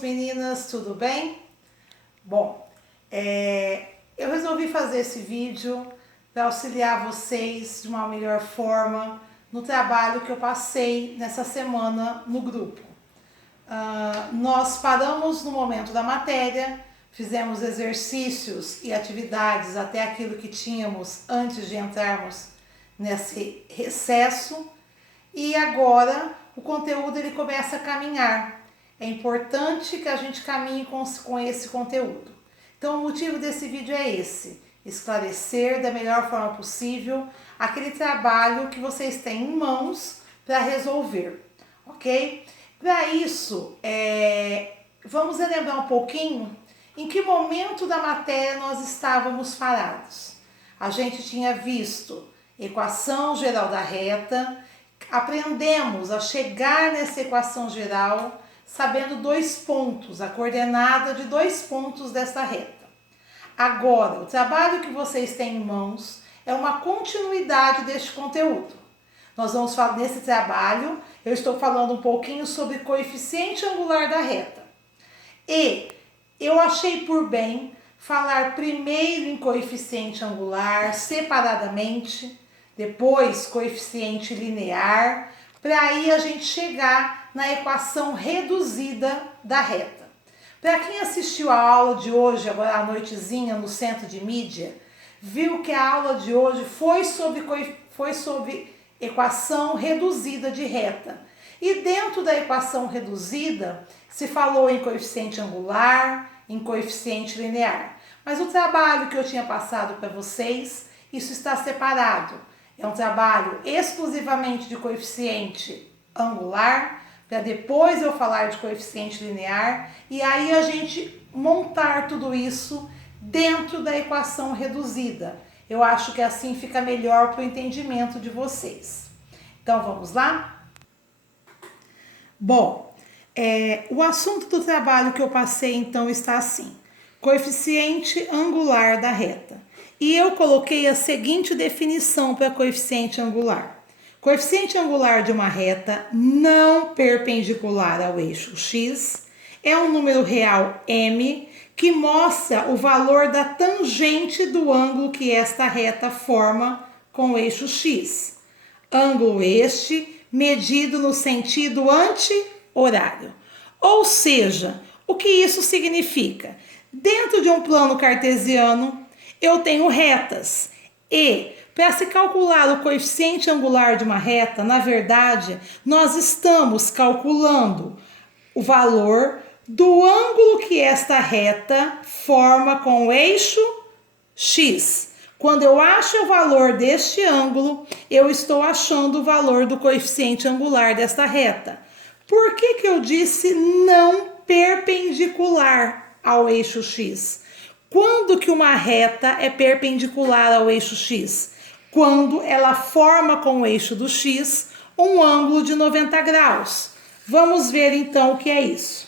meninos, meninas, tudo bem? Bom, eu resolvi fazer esse vídeo para auxiliar vocês de uma melhor forma no trabalho que eu passei nessa semana no grupo. Nós paramos no momento da matéria, fizemos exercícios e atividades até aquilo que tínhamos antes de entrarmos nesse recesso, e agora o conteúdo ele começa a caminhar. É importante que a gente caminhe com esse conteúdo. Então o motivo desse vídeo é esse: esclarecer da melhor forma possível aquele trabalho que vocês têm em mãos para resolver, ok? Para isso, vamos relembrar um pouquinho em que momento da matéria nós estávamos parados. A gente tinha visto equação geral da reta, aprendemos a chegar nessa equação geral sabendo 2 pontos, a coordenada de 2 pontos dessa reta. Agora, o trabalho que vocês têm em mãos é uma continuidade deste conteúdo. Nós vamos falar nesse trabalho, eu estou falando um pouquinho sobre coeficiente angular da reta. E eu achei por bem falar primeiro em coeficiente angular separadamente, depois coeficiente linear, para aí a gente chegar na equação reduzida da reta. Para quem assistiu a aula de hoje, agora à noitezinha, no centro de mídia, viu que a aula de hoje foi sobre equação reduzida de reta. E dentro da equação reduzida, se falou em coeficiente angular, em coeficiente linear. Mas o trabalho que eu tinha passado para vocês, isso está separado. É um trabalho exclusivamente de coeficiente angular, para depois eu falar de coeficiente linear, e aí a gente montar tudo isso dentro da equação reduzida. Eu acho que assim fica melhor para o entendimento de vocês. Então vamos lá? Bom, o assunto do trabalho que eu passei então está assim: coeficiente angular da reta. E eu coloquei a seguinte definição para coeficiente angular: coeficiente angular de uma reta não perpendicular ao eixo x é um número real m que mostra o valor da tangente do ângulo que esta reta forma com o eixo x. Ângulo este medido no sentido anti-horário. Ou seja, o que isso significa? Dentro de um plano cartesiano, eu tenho retas e, para se calcular o coeficiente angular de uma reta, na verdade, nós estamos calculando o valor do ângulo que esta reta forma com o eixo x. Quando eu acho o valor deste ângulo, eu estou achando o valor do coeficiente angular desta reta. Por que eu disse não perpendicular ao eixo x? Quando que uma reta é perpendicular ao eixo x? Quando ela forma com o eixo do x um ângulo de 90 graus. Vamos ver então o que é isso.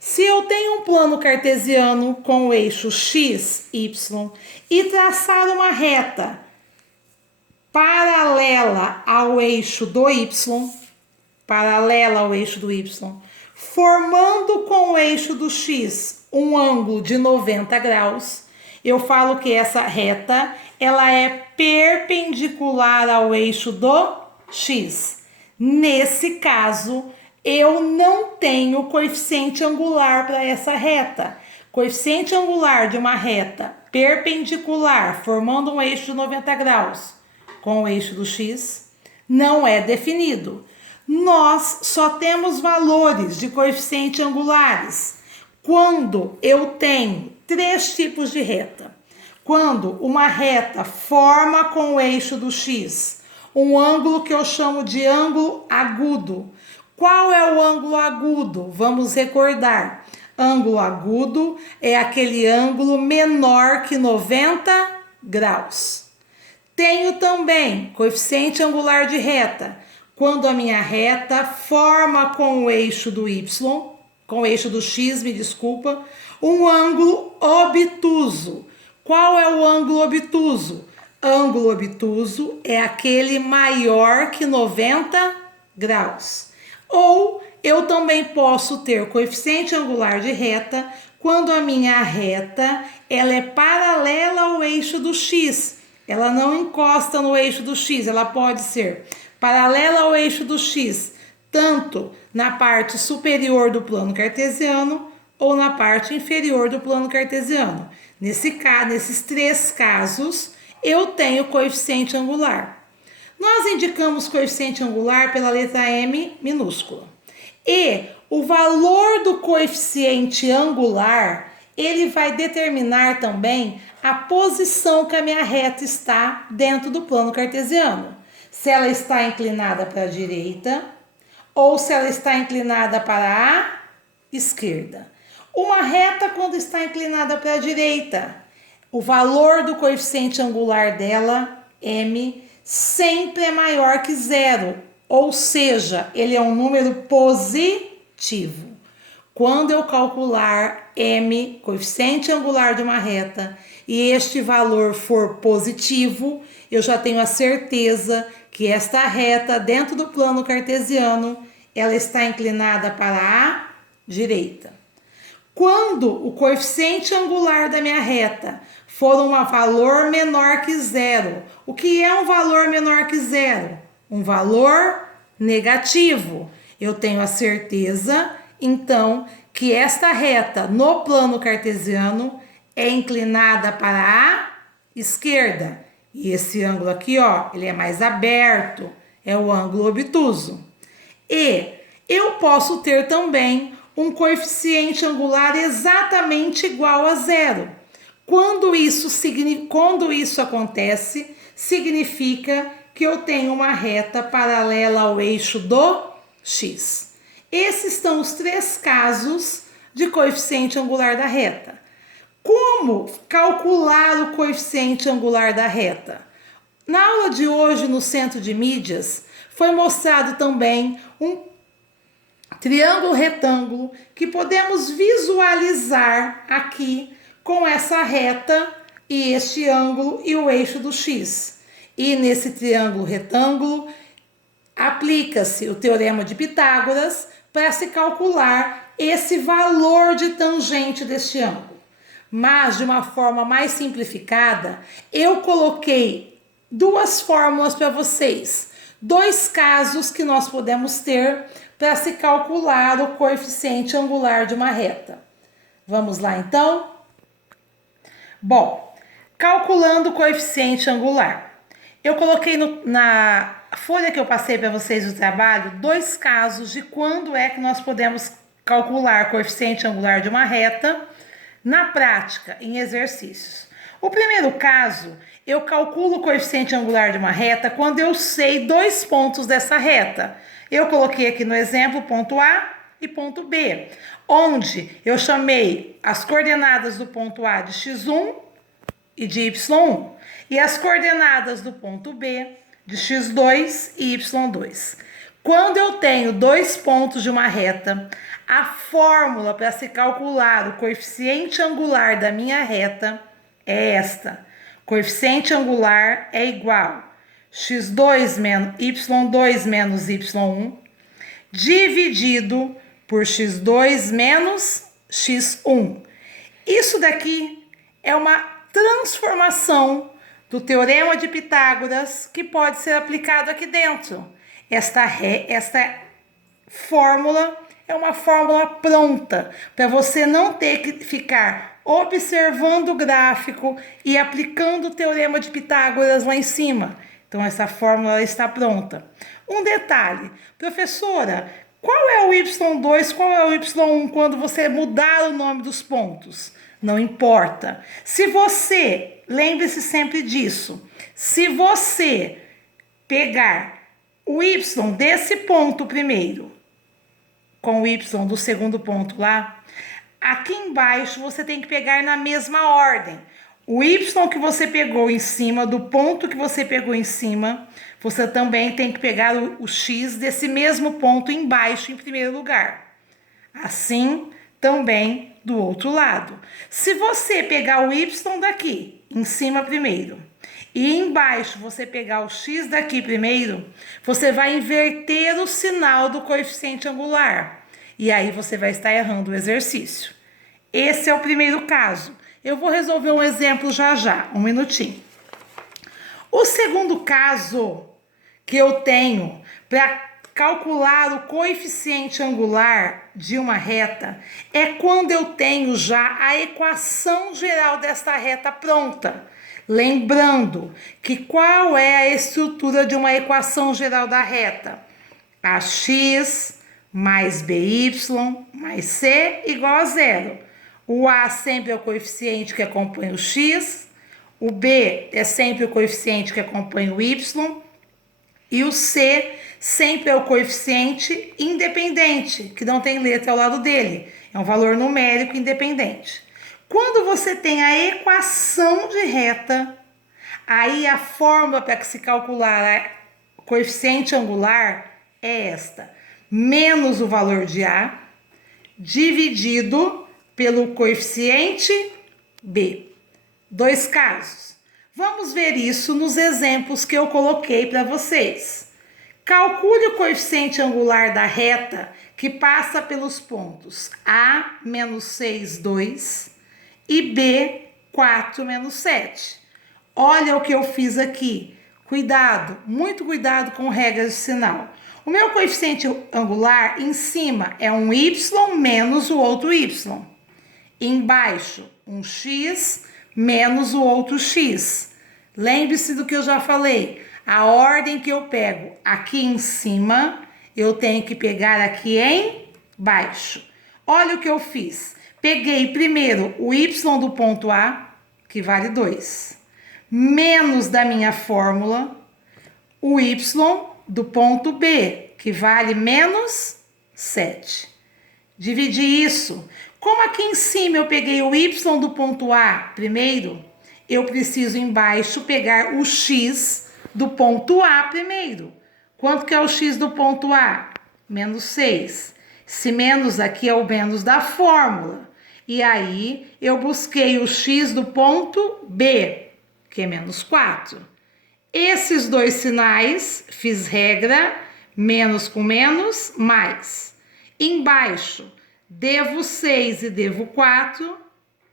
Se eu tenho um plano cartesiano com o eixo x, y e traçar uma reta paralela ao eixo do y, formando com o eixo do x um ângulo de 90 graus, eu falo que essa reta ela é perpendicular ao eixo do x. Nesse caso, eu não tenho coeficiente angular para essa reta. Coeficiente angular de uma reta perpendicular, formando um eixo de 90 graus com o eixo do x, não é definido. Nós só temos valores de coeficiente angulares quando eu tenho 3 tipos de reta. Quando uma reta forma com o eixo do x um ângulo que eu chamo de ângulo agudo. Qual é o ângulo agudo? Vamos recordar. Ângulo agudo é aquele ângulo menor que 90 graus. Tenho também coeficiente angular de reta, quando a minha reta forma com o eixo do y, com o eixo do x, um ângulo obtuso. Qual é o ângulo obtuso? Ângulo obtuso é aquele maior que 90 graus. Ou eu também posso ter coeficiente angular de reta quando a minha reta ela é paralela ao eixo do x. Ela não encosta no eixo do x, ela pode ser paralela ao eixo do x, tanto na parte superior do plano cartesiano ou na parte inferior do plano cartesiano. Nesses três casos, eu tenho coeficiente angular. Nós indicamos coeficiente angular pela letra M minúscula. E o valor do coeficiente angular, ele vai determinar também a posição que a minha reta está dentro do plano cartesiano. Se ela está inclinada para a direita ou se ela está inclinada para a esquerda. Uma reta, quando está inclinada para a direita, o valor do coeficiente angular dela, M, sempre é maior que zero, ou seja, ele é um número positivo. Quando eu calcular M, coeficiente angular de uma reta, e este valor for positivo, eu já tenho a certeza que esta reta dentro do plano cartesiano, ela está inclinada para a direita. Quando o coeficiente angular da minha reta for um valor menor que zero, o que é um valor menor que zero? Um valor negativo. Eu tenho a certeza, então, que esta reta no plano cartesiano é inclinada para a esquerda. E esse ângulo aqui, ó, ele é mais aberto, é o ângulo obtuso. E eu posso ter também um coeficiente angular exatamente igual a zero. Quando isso acontece, significa que eu tenho uma reta paralela ao eixo do x. Esses são os três casos de coeficiente angular da reta. Como calcular o coeficiente angular da reta? Na aula de hoje, no Centro de Mídias, foi mostrado também um triângulo retângulo que podemos visualizar aqui com essa reta e este ângulo e o eixo do x. E nesse triângulo retângulo aplica-se o teorema de Pitágoras para se calcular esse valor de tangente deste ângulo. Mas de uma forma mais simplificada, eu coloquei duas fórmulas para vocês, dois casos que nós podemos ter para se calcular o coeficiente angular de uma reta. Vamos lá então? Bom, calculando o coeficiente angular. Eu coloquei na folha que eu passei para vocês do trabalho dois casos de quando é que nós podemos calcular o coeficiente angular de uma reta na prática, em exercícios. O primeiro caso, eu calculo o coeficiente angular de uma reta quando eu sei dois pontos dessa reta. Eu coloquei aqui no exemplo ponto A e ponto B, onde eu chamei as coordenadas do ponto A de x1 e de y1 e as coordenadas do ponto B de x2 e y2. Quando eu tenho dois pontos de uma reta, a fórmula para se calcular o coeficiente angular da minha reta é esta. Coeficiente angular é igual x2 menos y2 menos y1 dividido por x2 menos x1. Isso daqui é uma transformação do teorema de Pitágoras que pode ser aplicado aqui dentro. Esta fórmula é uma fórmula pronta para você não ter que ficar observando o gráfico e aplicando o teorema de Pitágoras lá em cima. Então essa fórmula está pronta. Um detalhe, professora, qual é o y2, qual é o y1 quando você mudar o nome dos pontos? Não importa. Se você, lembre-se sempre disso, se você pegar o y desse ponto primeiro, com o y do segundo ponto lá, aqui embaixo você tem que pegar na mesma ordem. O y que você pegou em cima, do ponto que você pegou em cima, você também tem que pegar o x desse mesmo ponto embaixo em primeiro lugar. Assim, também do outro lado. Se você pegar o y daqui, em cima primeiro, e embaixo você pegar o x daqui primeiro, você vai inverter o sinal do coeficiente angular. E aí você vai estar errando o exercício. Esse é o primeiro caso. Eu vou resolver um exemplo já já, um minutinho. O segundo caso que eu tenho para calcular o coeficiente angular de uma reta é quando eu tenho já a equação geral desta reta pronta. Lembrando que qual é a estrutura de uma equação geral da reta? Ax mais by mais c igual a zero. O a sempre é o coeficiente que acompanha o x, o b é sempre o coeficiente que acompanha o y, e o c sempre é o coeficiente independente, que não tem letra ao lado dele. É um valor numérico independente. Quando você tem a equação de reta, aí a fórmula para que se calcular o coeficiente angular é esta. Menos o valor de a, dividido pelo coeficiente b. Dois casos. Vamos ver isso nos exemplos que eu coloquei para vocês. Calcule o coeficiente angular da reta que passa pelos pontos A menos 6, 2 e B, 4 menos 7. Olha o que eu fiz aqui. Cuidado, muito cuidado com regras de sinal. O meu coeficiente angular em cima é um y menos o outro y. Embaixo, um x menos o outro x. Lembre-se do que eu já falei. A ordem que eu pego aqui em cima, eu tenho que pegar aqui embaixo. Olha o que eu fiz. Peguei primeiro o y do ponto A, que vale 2, menos da minha fórmula, o y do ponto B, que vale menos 7. Dividi isso. Como aqui em cima eu peguei o y do ponto A primeiro, eu preciso embaixo pegar o x do ponto A primeiro. Quanto que é o x do ponto A? Menos 6. Esse menos aqui é o menos da fórmula. E aí eu busquei o x do ponto B, que é menos 4. Esses dois sinais, fiz regra, menos com menos, mais. Embaixo, devo 6 e devo 4,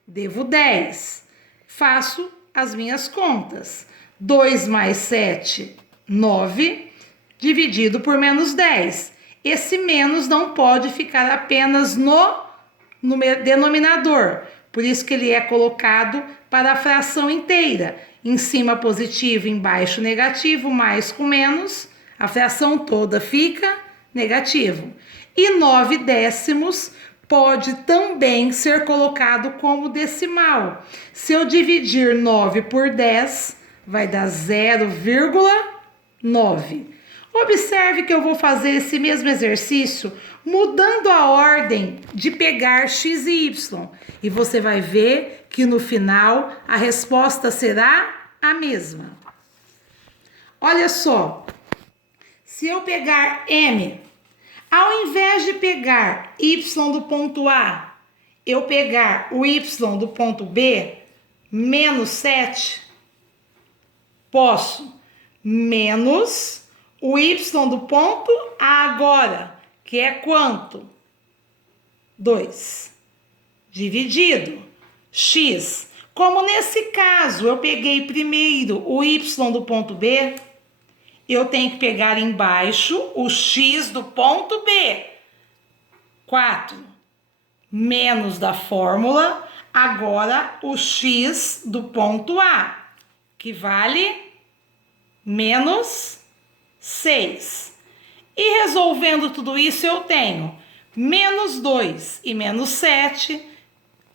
devo 10. Faço as minhas contas. 2 mais 7, 9, dividido por menos 10. Esse menos não pode ficar apenas no denominador, por isso que ele é colocado para a fração inteira. Em cima positivo, embaixo negativo, mais com menos, a fração toda fica negativo. E 9 décimos pode também ser colocado como decimal. Se eu dividir 9 por 10, vai dar 0,9. Observe que eu vou fazer esse mesmo exercício mudando a ordem de pegar x e y. E você vai ver que no final a resposta será a mesma. Olha só, se eu pegar m, ao invés de pegar y do ponto A, eu pegar o y do ponto B, menos 7, posso menos o y do ponto A agora, que é quanto? 2. Dividido. X. Como nesse caso eu peguei primeiro o y do ponto B, eu tenho que pegar embaixo o x do ponto B. 4. Menos da fórmula, agora o x do ponto A, que vale menos 6. E resolvendo tudo isso, eu tenho menos 2 e menos 7.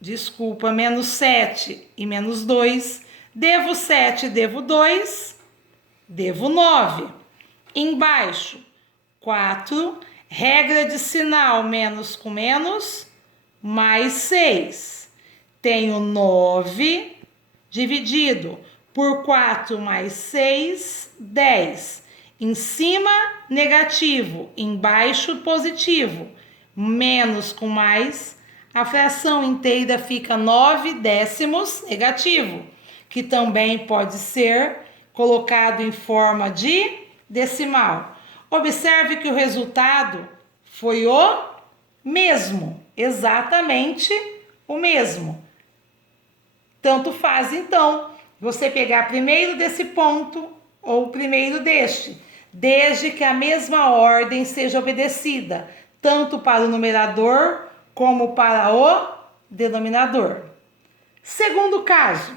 Desculpa, menos 7 e menos 2. Devo 7, devo 2. Devo 9. Embaixo, 4. Regra de sinal, menos com menos, mais 6. Tenho 9 dividido por 4 mais 6, 10. Em cima, negativo. Embaixo, positivo. Menos com mais, a fração inteira fica 9 décimos negativo, que também pode ser colocado em forma de decimal. Observe que o resultado foi o mesmo, exatamente o mesmo. Tanto faz, então, você pegar primeiro desse ponto ou primeiro deste, desde que a mesma ordem seja obedecida, tanto para o numerador como para o denominador. Segundo caso.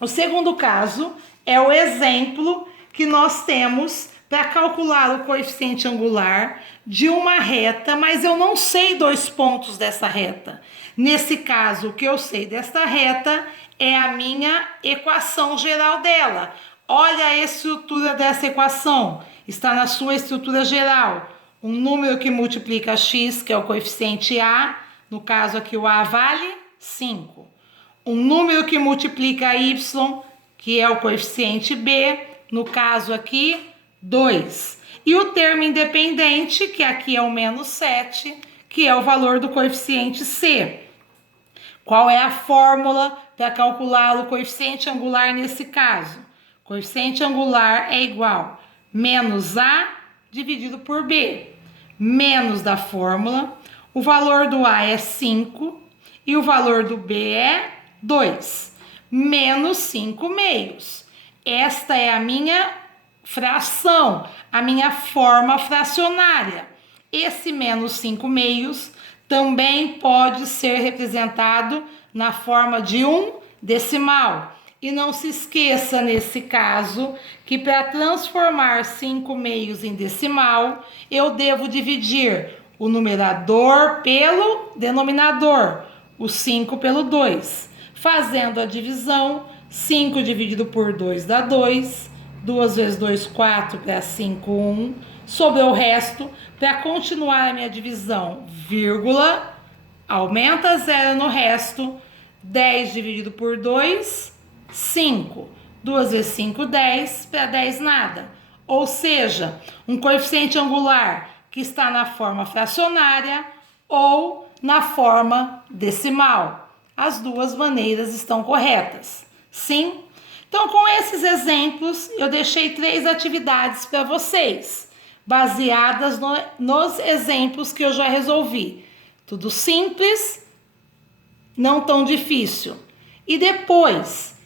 O segundo caso é o exemplo que nós temos para calcular o coeficiente angular de uma reta, mas eu não sei 2 pontos dessa reta. Nesse caso, o que eu sei desta reta é a minha equação geral dela. Olha a estrutura dessa equação. Está na sua estrutura geral. Um número que multiplica x, que é o coeficiente a, no caso aqui o a vale 5. Um número que multiplica y, que é o coeficiente b, no caso aqui 2. E o termo independente, que aqui é o menos 7, que é o valor do coeficiente c. Qual é a fórmula para calcular o coeficiente angular nesse caso? Coeficiente angular é igual a menos a dividido por b. Menos da fórmula, o valor do a é 5 e o valor do b é 2. Menos 5 meios. Esta é a minha fração, a minha forma fracionária. Esse menos 5 meios também pode ser representado na forma de um decimal. E não se esqueça, nesse caso, que para transformar 5 meios em decimal, eu devo dividir o numerador pelo denominador, o 5 pelo 2. Fazendo a divisão, 5 dividido por 2 dá 2, 2 vezes 2, 4, para 5, 1. Sobre o resto, para continuar a minha divisão, vírgula, aumenta 0 no resto, 10 dividido por 2, 5. 2 vezes 5, 10, para 10 nada. Ou seja, um coeficiente angular que está na forma fracionária ou na forma decimal. As duas maneiras estão corretas. Sim? Então, com esses exemplos, eu deixei 3 atividades para vocês, baseadas nos exemplos que eu já resolvi. Tudo simples, não tão difícil. E depois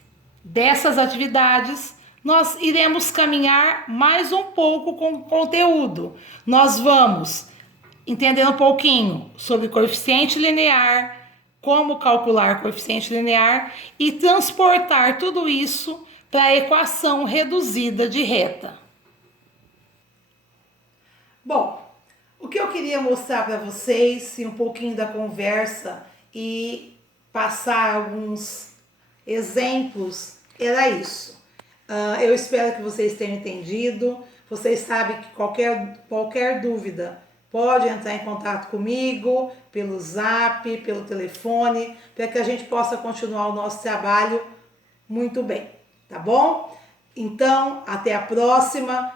dessas atividades, nós iremos caminhar mais um pouco com o conteúdo. Nós vamos entender um pouquinho sobre coeficiente linear, como calcular coeficiente linear e transportar tudo isso para a equação reduzida de reta. Bom, o que eu queria mostrar para vocês, um pouquinho da conversa e passar alguns exemplos, era isso. Eu espero que vocês tenham entendido. Vocês sabem que qualquer dúvida pode entrar em contato comigo pelo zap, pelo telefone, para que a gente possa continuar o nosso trabalho muito bem, tá bom? Então, até a próxima.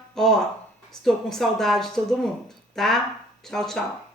Estou com saudade de todo mundo, tá? Tchau, tchau.